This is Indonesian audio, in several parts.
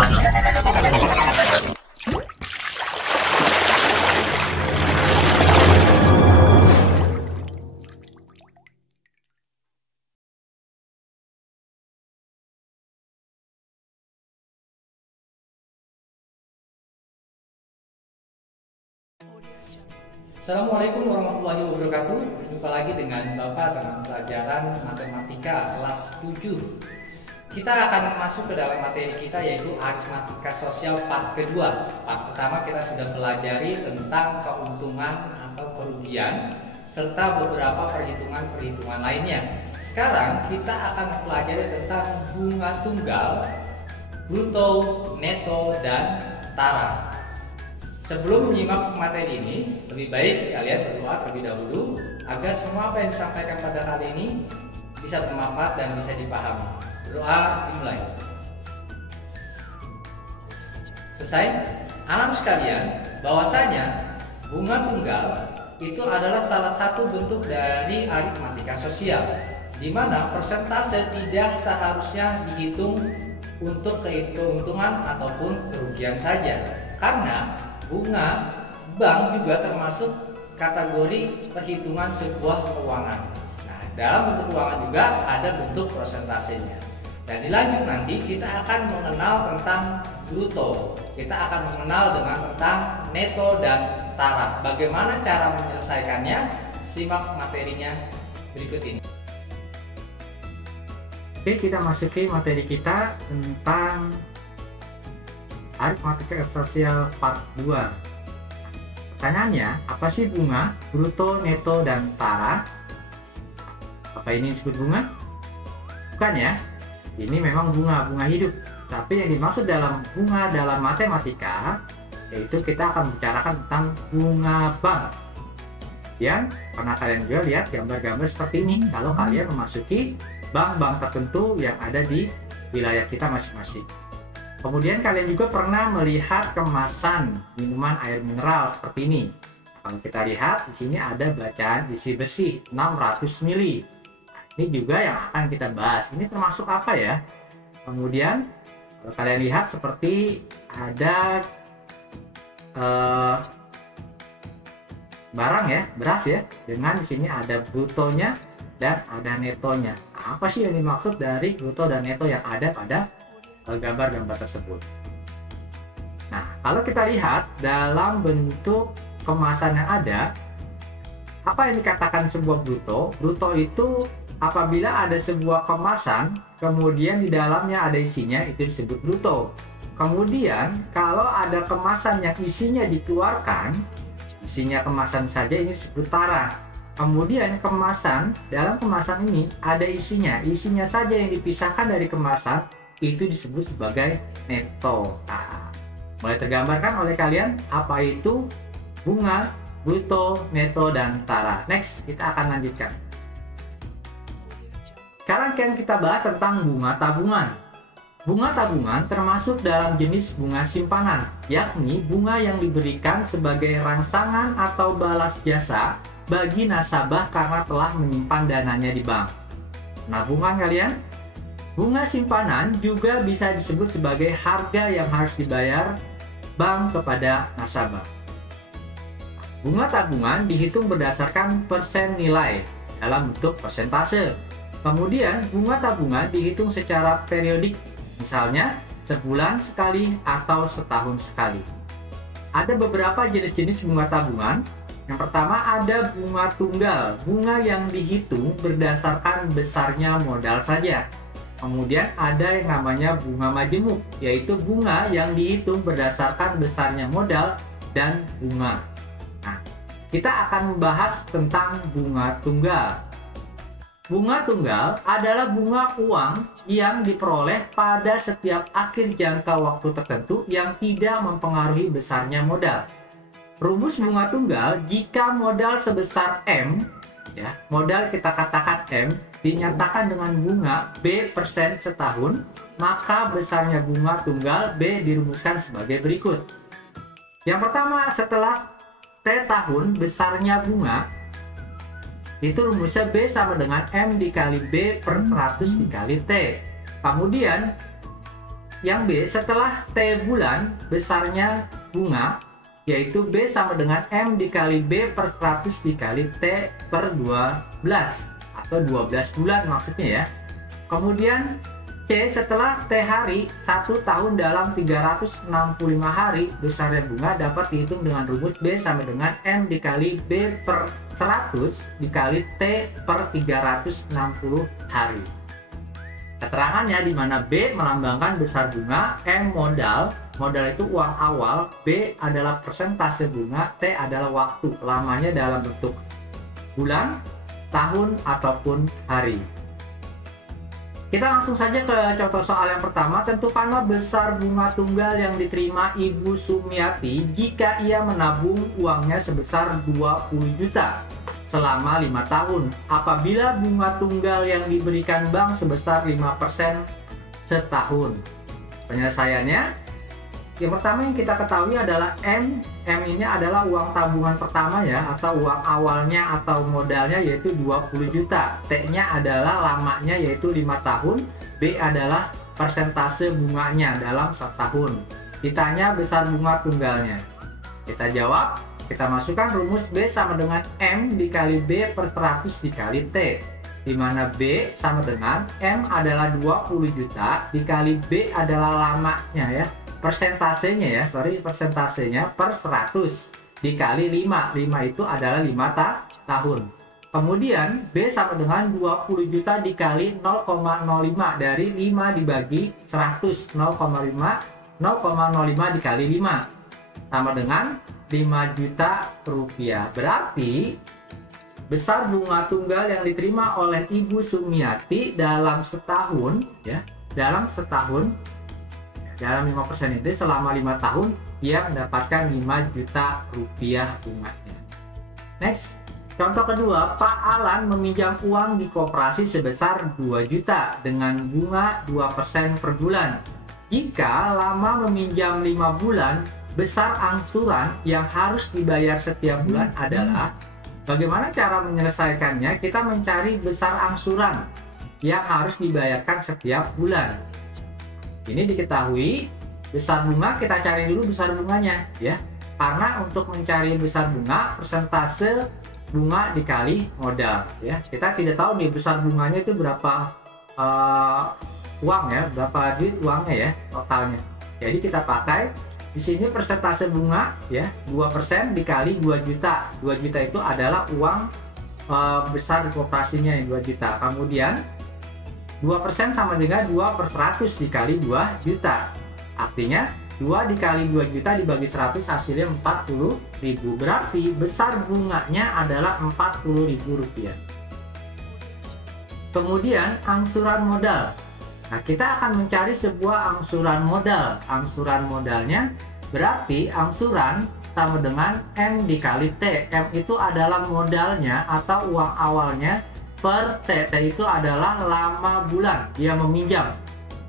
Assalamualaikum warahmatullahi wabarakatuh. Berjumpa lagi dengan Bapak dalam pelajaran Matematika kelas 7. Kita akan masuk ke dalam materi kita, yaitu aritmatika sosial part kedua. Part pertama kita sudah pelajari tentang keuntungan atau kerugian serta beberapa perhitungan-perhitungan lainnya. Sekarang kita akan pelajari tentang bunga tunggal, bruto, neto, dan tara. Sebelum menyimak materi ini, lebih baik kalian berdoa terlebih dahulu agar semua apa yang disampaikan pada kali ini bisa bermanfaat dan bisa dipahami. Berdoa dimulai. Selesai? Alam sekalian, bahwasanya bunga tunggal itu adalah salah satu bentuk dari aritmatika sosial, di mana persentase tidak seharusnya dihitung untuk keuntungan ataupun kerugian saja, karena bunga bank juga termasuk kategori perhitungan sebuah keuangan. Nah, dalam bentuk keuangan juga ada bentuk persentasenya. Dan dilanjut nanti kita akan mengenal tentang bruto. Kita akan mengenal tentang neto dan tara. Bagaimana cara menyelesaikannya? Simak materinya berikut ini. Oke, kita masuki materi kita tentang aritmatika sosial part 2. Pertanyaannya, apa sih bunga, bruto, neto, dan tara? Apa ini disebut bunga? Bukan ya, ini memang bunga hidup. Tapi yang dimaksud dalam bunga dalam matematika, yaitu kita akan bicarakan tentang bunga bank. Yang pernah kalian juga lihat gambar-gambar seperti ini kalau kalian memasuki bank-bank tertentu yang ada di wilayah kita masing-masing. Kemudian kalian juga pernah melihat kemasan minuman air mineral seperti ini. Kalau kita lihat di sini ada bacaan isi besi 600 mili. Ini juga yang akan kita bahas. Ini termasuk apa ya? Kemudian kalau kalian lihat seperti ada barang ya, beras ya, dengan di sini ada brutonya dan ada netonya. Apa sih yang dimaksud dari bruto dan neto yang ada pada gambar-gambar tersebut? Nah, kalau kita lihat dalam bentuk kemasan yang ada, apa yang dikatakan sebuah bruto? Bruto itu apabila ada sebuah kemasan, kemudian di dalamnya ada isinya, itu disebut bruto. Kemudian kalau ada kemasan yang isinya dikeluarkan, isinya kemasan saja, ini disebut tara. Kemudian dalam kemasan ini ada isinya saja yang dipisahkan dari kemasan, itu disebut sebagai neto. Nah, mulai tergambarkan oleh kalian apa itu bunga, bruto, neto, dan tara. Next, kita akan lanjutkan. Sekarang kita bahas tentang bunga tabungan. Bunga tabungan termasuk dalam jenis bunga simpanan, yakni bunga yang diberikan sebagai rangsangan atau balas jasa bagi nasabah karena telah menyimpan dananya di bank. Nah, kalian, bunga simpanan juga bisa disebut sebagai harga yang harus dibayar bank kepada nasabah. Bunga tabungan dihitung berdasarkan persen nilai dalam bentuk persentase. Kemudian bunga tabungan dihitung secara periodik, misalnya sebulan sekali atau setahun sekali. Ada beberapa jenis-jenis bunga tabungan. Yang pertama ada bunga tunggal, bunga yang dihitung berdasarkan besarnya modal saja. Kemudian ada yang namanya bunga majemuk, yaitu bunga yang dihitung berdasarkan besarnya modal dan bunga. Nah, kita akan membahas tentang bunga tunggal. Bunga tunggal adalah bunga uang yang diperoleh pada setiap akhir jangka waktu tertentu yang tidak mempengaruhi besarnya modal. Rumus bunga tunggal, jika modal sebesar M, ya, modal kita katakan M, dinyatakan dengan bunga B% setahun, maka besarnya bunga tunggal B dirumuskan sebagai berikut. Yang pertama, setelah T tahun besarnya bunga, itu rumusnya B sama dengan M dikali B per 100 dikali T. Kemudian yang B, setelah T bulan besarnya bunga, yaitu B sama dengan M dikali B per 100 dikali T per 12 atau 12 bulan maksudnya ya. Kemudian C, setelah T hari 1 tahun dalam 365 hari besarnya bunga dapat dihitung dengan rumus B sama dengan M dikali B per 100 dikali T per 360 hari. Keterangannya di mana B melambangkan besar bunga, M modal itu uang awal, B adalah persentase bunga, T adalah waktu, lamanya dalam bentuk bulan, tahun, ataupun hari. Kita langsung saja ke contoh soal yang pertama. Tentukanlah besar bunga tunggal yang diterima Ibu Sumiati jika ia menabung uangnya sebesar 20 juta selama 5 tahun apabila bunga tunggal yang diberikan bank sebesar 5% setahun. Penyelesaiannya, yang pertama yang kita ketahui adalah M ini adalah uang tabungan pertama ya, atau uang awalnya atau modalnya yaitu 20 juta. T-nya adalah lamanya yaitu 5 tahun. B adalah persentase bunganya dalam setahun. Ditanya besar bunga tunggalnya. Kita jawab, kita masukkan rumus B sama dengan M dikali B per 100 dikali T, di mana B sama dengan M adalah 20 juta dikali B adalah lamanya ya, persentasenya per 100 dikali 5 itu adalah 5 tahun. Kemudian B sama dengan 20 juta dikali 0,05 dari 5 dibagi 100, 0,05 dikali 5 sama dengan 5 juta rupiah. Berarti besar bunga tunggal yang diterima oleh Ibu Sumiati dalam setahun ya, dalam 5% itu selama 5 tahun dia mendapatkan 5 juta rupiah bunganya. Next, contoh kedua, Pak Alan meminjam uang di koperasi sebesar 2 juta dengan bunga 2% per bulan. Jika lama meminjam 5 bulan, besar angsuran yang harus dibayar setiap bulan adalah, bagaimana cara menyelesaikannya? Kita mencari besar angsuran yang harus dibayarkan setiap bulan. Ini diketahui besar bunga, kita cari dulu besar bunganya ya. Karena untuk mencari besar bunga, persentase bunga dikali modal ya. Kita tidak tahu nih besar bunganya itu berapa uang ya, berapa duit uangnya ya totalnya. Jadi kita pakai di sini persentase bunga ya, 2% dikali 2 juta. 2 juta itu adalah uang besar koperasinya yang 2 juta. Kemudian 2% sama dengan 2 per 100 dikali 2 juta. Artinya 2 dikali 2 juta dibagi 100 hasilnya 40.000. Berarti besar bunganya adalah 40.000 rupiah. Kemudian angsuran modal. Nah, kita akan mencari sebuah angsuran modal. Angsuran modalnya berarti angsuran sama dengan M dikali T. M itu adalah modalnya atau uang awalnya per T. T itu adalah lama bulan dia meminjam.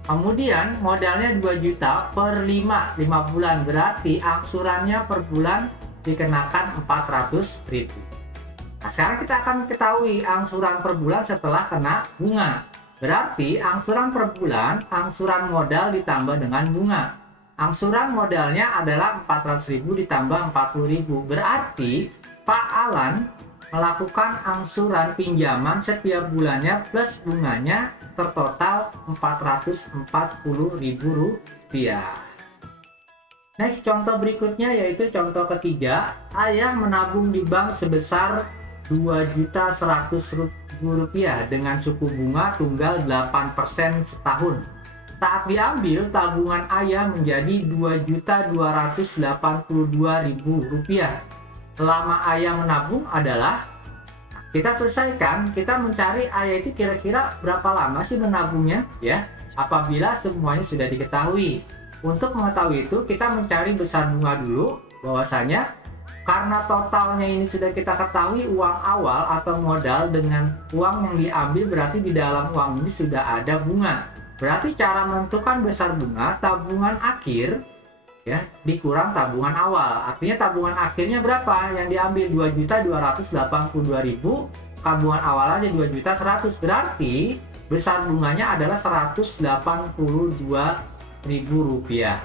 Kemudian modalnya 2 juta per 5 bulan, berarti angsurannya per bulan dikenakan 400.000. Nah, sekarang kita akan ketahui angsuran per bulan setelah kena bunga. Berarti angsuran per bulan, angsuran modal ditambah dengan bunga. Angsuran modalnya adalah 400.000 ditambah 40.000. Berarti Pak Alan melakukan angsuran pinjaman setiap bulannya plus bunganya tertotal 440.000 rupiah. Next, contoh berikutnya yaitu contoh ketiga. Ayah menabung di bank sebesar 2.100.000 rupiah dengan suku bunga tunggal 8% setahun. Saat diambil, tabungan ayah menjadi 2.282.000 rupiah. Lama ayah menabung adalah, kita selesaikan, kita mencari ayah itu kira-kira berapa lama sih menabungnya ya, apabila semuanya sudah diketahui. Untuk mengetahui itu kita mencari besar bunga dulu, bahwasanya karena totalnya ini sudah kita ketahui uang awal atau modal dengan uang yang diambil, berarti di dalam uang ini sudah ada bunga. Berarti cara menentukan besar bunga, tabungan akhir ya dikurang tabungan awal. Artinya tabungan akhirnya berapa yang diambil? 2.282.000, tabungan awal aja 2.100.000, berarti besar bunganya adalah 182 Rp15.000.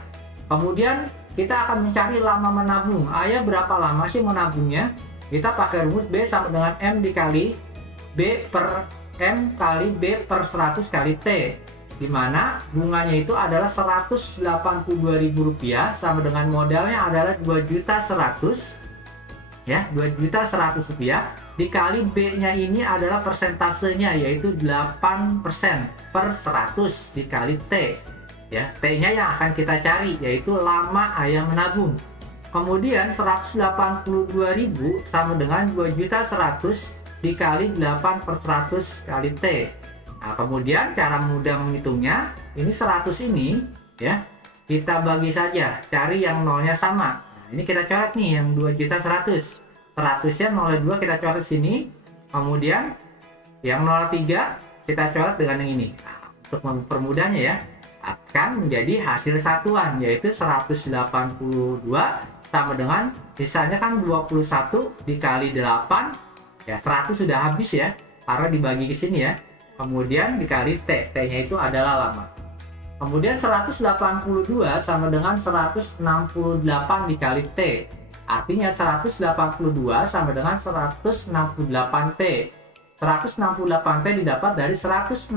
Kemudian kita akan mencari lama menabung. Ayah berapa lama sih menabungnya? Kita pakai rumus B sama dengan M dikali B per M kali B per 100 kali T, di mana bunganya itu adalah Rp182.000 sama dengan modalnya adalah 2.100.000 ya, Rp2.100.000 dikali B-nya ini adalah persentasenya yaitu 8% per 100 dikali T ya. T-nya yang akan kita cari yaitu lama ayah menabung. Kemudian 182.000 sama dengan 2.100.000 dikali 8 per 100 kali T. Nah, kemudian cara mudah menghitungnya, ini 100 ini ya, kita bagi saja, cari yang nolnya sama. Nah, ini kita coret nih yang 2.100.000. 100-nya 0,2 kita coret sini. Kemudian yang 0,3 kita coret dengan yang ini. Nah, untuk mempermudahnya ya, akan menjadi hasil satuan yaitu 182 sama dengan misalnya kan 21 dikali 8 ya, 100 sudah habis ya karena dibagi ke sini ya. Kemudian dikali T, T-nya itu adalah lama. Kemudian 182 sama dengan 168 dikali T. Artinya 182 sama dengan 168 T. 168 T didapat dari 168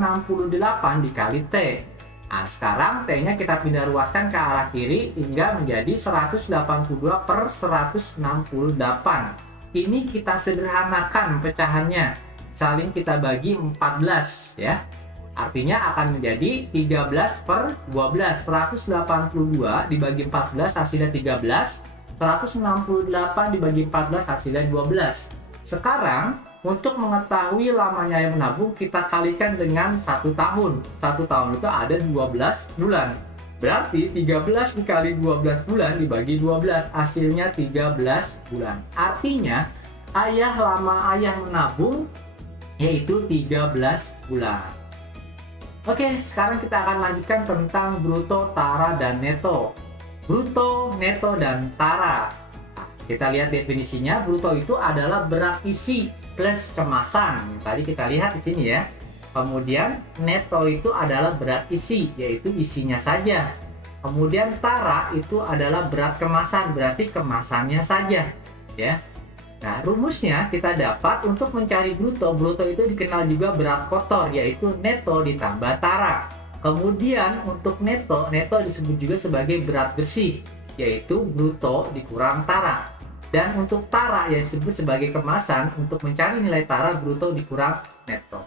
dikali T. Nah, sekarang T-nya kita pindah ruaskan ke arah kiri hingga menjadi 182 per 168. Ini kita sederhanakan pecahannya. Saling kita bagi 14 ya. Artinya akan menjadi 13 per 12. 182 dibagi 14 hasilnya 13. 168 dibagi 14 hasilnya 12. Sekarang untuk mengetahui lamanya yang menabung kita kalikan dengan 1 tahun. 1 tahun itu ada 12 bulan. Berarti 13 dikali 12 bulan dibagi 12 hasilnya 13 bulan. Artinya lama ayah menabung yaitu 13 bulan. Oke, sekarang kita akan lanjutkan tentang bruto, tara, dan neto. Bruto, neto, dan tara. Nah, kita lihat definisinya. Bruto itu adalah berat isi plus kemasan. Tadi kita lihat di sini ya. Kemudian neto itu adalah berat isi, yaitu isinya saja. Kemudian tara itu adalah berat kemasan, berarti kemasannya saja ya. Nah, rumusnya kita dapat untuk mencari bruto. Bruto itu dikenal juga berat kotor, yaitu neto ditambah tara. Kemudian untuk neto, neto disebut juga sebagai berat bersih, yaitu bruto dikurang tara. Dan untuk tara yang disebut sebagai kemasan, untuk mencari nilai tara bruto dikurang neto.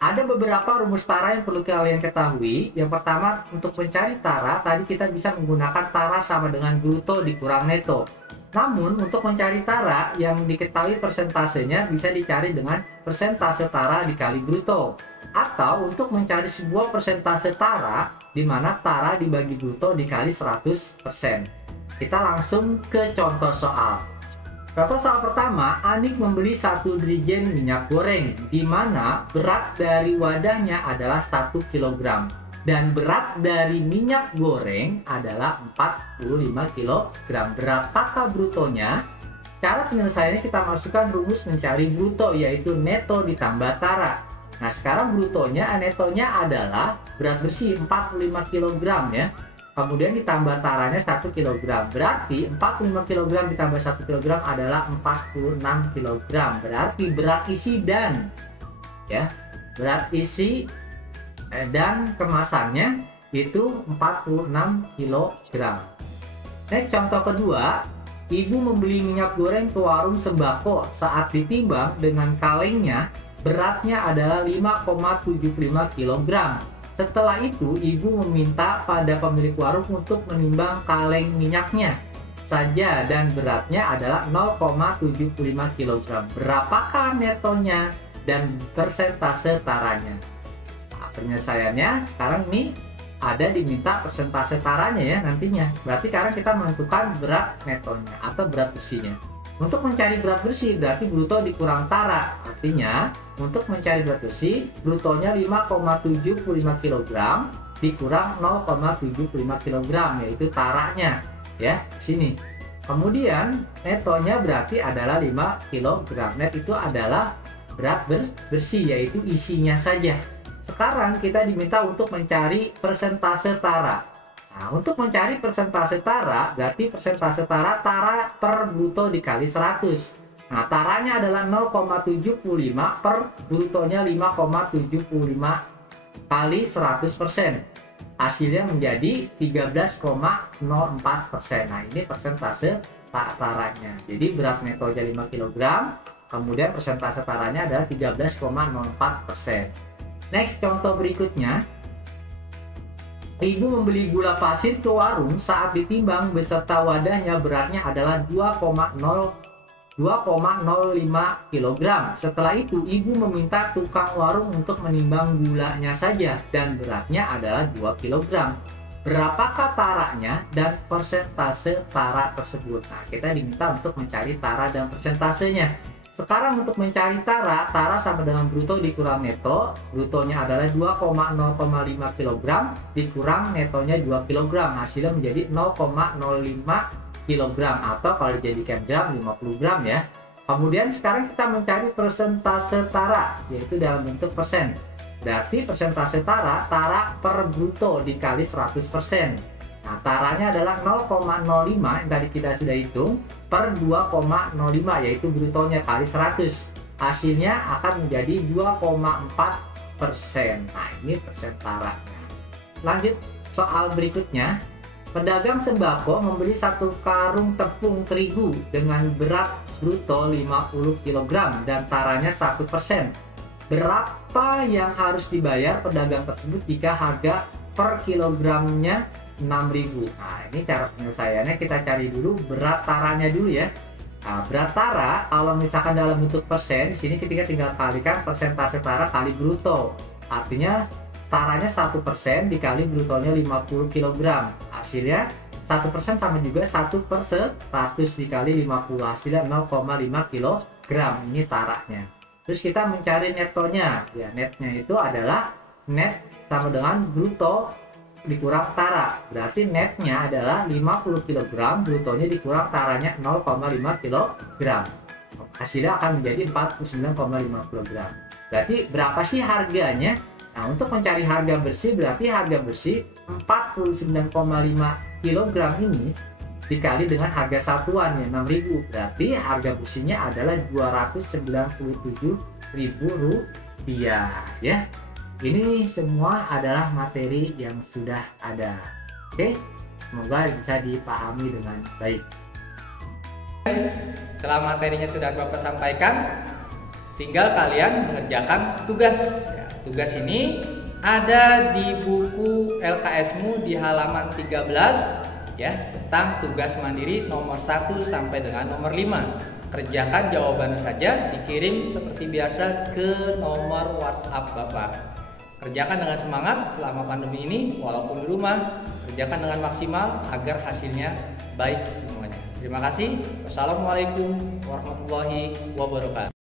Ada beberapa rumus tara yang perlu kalian ketahui. Yang pertama, untuk mencari tara, tadi kita bisa menggunakan tara sama dengan bruto dikurang neto. Namun, untuk mencari tara yang diketahui persentasenya bisa dicari dengan persentase tara dikali bruto. Atau untuk mencari sebuah persentase tara, di mana tara dibagi bruto dikali 100%. Kita langsung ke contoh soal. Contoh soal pertama, Anik membeli 1 dirigen minyak goreng, di mana berat dari wadahnya adalah 1 kg. Dan berat dari minyak goreng adalah 45 kg. Berapakah brutonya? Cara penyelesaiannya kita masukkan rumus mencari bruto, yaitu neto ditambah tara. Nah, sekarang brutonya, netonya adalah berat bersih 45 kg ya. Kemudian ditambah taranya 1 kg. Berarti 45 kg ditambah 1 kg adalah 46 kg. Berarti berat isi dan ya, berat isi dan kemasannya itu 46 kg. Next, contoh kedua, ibu membeli minyak goreng ke warung sembako. Saat ditimbang dengan kalengnya, beratnya adalah 5,75 kg. Setelah itu, ibu meminta pada pemilik warung untuk menimbang kaleng minyaknya saja dan beratnya adalah 0,75 kg. Berapakah netonya dan persentase taranya? Penyelesaiannya sekarang ini ada diminta persentase taranya ya nantinya. Berarti sekarang kita menentukan berat netonya atau berat bersihnya. Untuk mencari berat bersih berarti bruto dikurang tara. Artinya untuk mencari berat bersih brutonya 5,75 kg dikurang 0,75 kg yaitu taranya ya sini. Kemudian netonya berarti adalah 5 kg. Net itu adalah berat bersih yaitu isinya saja. Sekarang kita diminta untuk mencari persentase tara. Nah, untuk mencari persentase tara, berarti persentase tara per bruto dikali 100. Nah, taranya adalah 0,75 per brutonya 5,75 kali 100%. Hasilnya menjadi 13,04%. Nah, ini persentase taranya. Jadi berat netonya 5 kg, kemudian persentase taranya adalah 13,04%. Next, contoh berikutnya. Ibu membeli gula pasir ke warung, saat ditimbang beserta wadahnya beratnya adalah 2,05 kg. Setelah itu, ibu meminta tukang warung untuk menimbang gulanya saja dan beratnya adalah 2 kg. Berapakah taranya dan persentase tara tersebut? Nah, kita diminta untuk mencari tara dan persentasenya. Sekarang untuk mencari tara sama dengan bruto dikurang neto. Brutonya adalah 2,05 kg dikurang netonya 2 kg. Hasilnya menjadi 0,05 kg atau kalau dijadikan gram 50 gram ya. Kemudian sekarang kita mencari persentase tara, yaitu dalam bentuk persen. Berarti persentase tara per bruto dikali 100%. Nah, taranya adalah 0,05 yang tadi kita sudah hitung per 2,05, yaitu brutonya kali 100. Hasilnya akan menjadi 2,4%. Nah, ini persen taranya. Lanjut soal berikutnya. Pedagang sembako membeli 1 karung tepung terigu dengan berat bruto 50 kg dan taranya 1%. Berapa yang harus dibayar pedagang tersebut jika harga per kilogramnya 6.000? Nah, ini cara penyelesaiannya, kita cari dulu berat taranya dulu ya. Nah, berat tara kalau misalkan dalam bentuk persen, di sini kita tinggal kalikan persentase tara kali bruto. Artinya taranya 1% dikali brutonya 50 kg. Hasilnya 1% sama juga 1/100 dikali 50. Hasilnya 0,5 kg. Ini taranya. Terus kita mencari netonya. Ya, netnya itu adalah net sama dengan bruto dikurang tara. Berarti netnya adalah 50 kg, brutonya dikurang taranya 0,5 kg. Hasilnya akan menjadi 49,5 kg. Berarti berapa sih harganya? Nah, untuk mencari harga bersih, berarti harga bersih 49,5 kg ini dikali dengan harga satuannya 6.000. Berarti harga bersihnya adalah Rp297.000 ya. Ini semua adalah materi yang sudah ada. Oke, semoga bisa dipahami dengan baik. Setelah materinya sudah Bapak sampaikan, tinggal kalian mengerjakan tugas. Ya, tugas ini ada di buku LKS-mu di halaman 13 ya, tentang tugas mandiri nomor 1 sampai dengan nomor 5. Kerjakan jawabannya saja, dikirim seperti biasa ke nomor WhatsApp Bapak. Kerjakan dengan semangat selama pandemi ini, walaupun di rumah, kerjakan dengan maksimal agar hasilnya baik semuanya. Terima kasih. Wassalamualaikum warahmatullahi wabarakatuh.